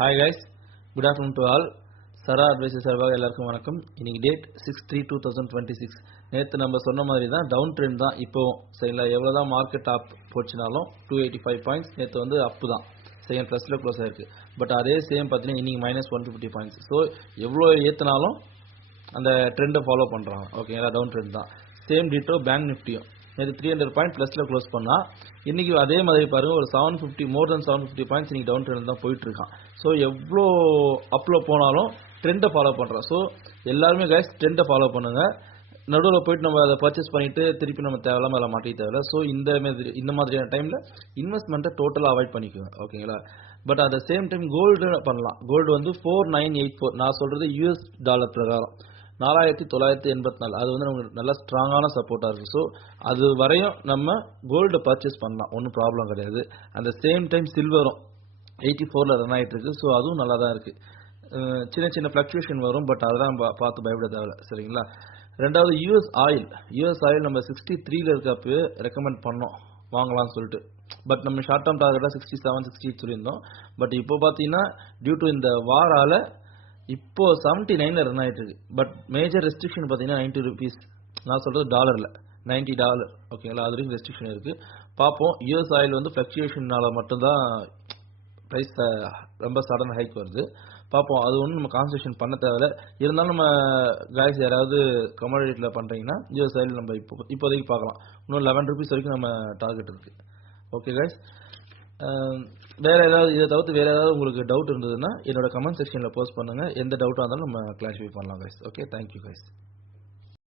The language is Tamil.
Hi guys, good afternoon to all. Sara Advices சார்பாக எல்லாருக்கும் வணக்கம். இன்னைக்கு டேட் 6/3/2026. நேத்து நம்ம சொன்ன மாதிரி தான் டவுன் ட்ரெண்ட் தான் இப்போ சரிங்களா. எவ்வளவுதான் மார்க்கெட் அப் போச்சுனாலும் 285 பாயிண்ட்ஸ் நேத்து வந்து அப் தான். செகண்ட் ப்ளஸ்ல க்ளோஸ் ஆயிருக்கு. பட் அதே சேம் பார்த்தீங்கன்னா இன்னைக்கு -150 பாயிண்ட்ஸ். ஸோ எவ்வளோ ஏத்துனாலும் அந்த ட்ரெண்டை ஃபாலோ பண்றாங்க. ஓகேங்களா, டவுன் ட்ரெண்ட் தான். சேம் டிட்டோ பேங்க் நிஃப்டியும் நேற்று 300 பாயிண்ட் ப்ளஸ்ல க்ளோஸ் பண்ணா இன்னைக்கு அதே மாதிரி பாருங்க ஒரு 750 மோர் தென் 750 பாயிண்ட்ஸ் இன்னைக்கு டவுன் ட்ரெண்ட் தான் போயிட்டு இருக்கான். ஸோ எவ்வளோ அப்ல போனாலும் ட்ரெண்டை ஃபாலோ பண்றோம். ஸோ எல்லாருமே கைஸ் ட்ரெண்டை ஃபாலோ பண்ணுங்க. நடுவில் போயிட்டு நம்ம அதை பர்ச்சேஸ் பண்ணிட்டு திருப்பி நம்ம தேவையில்லாம அதில் மாட்டிக்க தேவையில்ல. ஸோ இந்த மாதிரியான டைம்ல இன்வெஸ்ட்மெண்ட்டை டோட்டலாக அவாய்ட் பண்ணிக்கோங்க. ஓகேங்களா. But at the same time gold பண்ணலாம். கோல்டு வந்து 4984 நான் சொல்றது US டாலர் பிரகாரம் 4984 அது வந்து நமக்கு நல்ல ஸ்ட்ராங்கான சப்போர்ட்டா இருக்கு. ஸோ அது வரையும் நம்ம கோல்டு பர்ச்சேஸ் பண்ணலாம், ஒன்றும் ப்ராப்ளம் கிடையாது. அந்த சேம் டைம் சில்வரும் 84ல ரன் ஆயிட்டு இருக்கு. ஸோ அதுவும் நல்லா தான் இருக்கு. சின்ன சின்ன ஃபிளக்சுவேஷன் வரும், பட் அதெல்லாம் பார்த்து பயப்பட தேவையில்ல. சரிங்களா. ரெண்டாவது யூஎஸ் ஆயில் நம்ம 63ல இருக்கப்பவே ரெக்கமெண்ட் பண்ணோம் வாங்கலாம்னு சொல்லிட்டு. பட் நம்ம ஷார்ட் டேர்ம் டார்கெட்டா 67 68 சொல்லியிருந்தோம். பட் இப்போ பார்த்தீங்கன்னா டியூ டு இந்த வாரால இப்போ 79ல ரன் ஆயிட்டு இருக்கு. பட் மேஜர் ரெஸ்ட்ரிக்ஷன் பார்த்தீங்கன்னா 90 rupees. நான் சொல்றது டாலர்ல $90. ஓகேங்களா, அது வரைக்கும் ரெஸ்ட்ரிக்ஷன் இருக்கு. பார்ப்போம். யூஎஸ் ஆயில் வந்து ஃபிளக்சுவேஷனால மட்டும்தான் பிரைஸ் ரொம்ப சடன் ஹைக் வருது. பார்ப்போம். அது ஒன்றும் நம்ம கான்சன்ட்ரேஷன் பண்ண தேவையில்ல. இருந்தாலும் நம்ம காய்ஸ் யாராவது கமோடிட்டியில் பண்ணுறீங்கன்னா யூஎஸ் ஆயில் நம்ம இப்போதைக்கு பார்க்கலாம். இன்னும் 11 rupees வரைக்கும் நம்ம டார்கெட் இருக்கு. ஓகே காய்ஸ், வேற ஏதாவது இதை தவிர்த்து வேற ஏதாவது உங்களுக்கு டவுட் இருந்ததுன்னா என்னோட கமெண்ட் செக்ஷன்ல போஸ்ட் பண்ணுங்க. எந்த டவுட்டாக இருந்தாலும் நம்ம கிளாரிஃபை பண்ணலாம் காய்ஸ். Okay, thank you guys.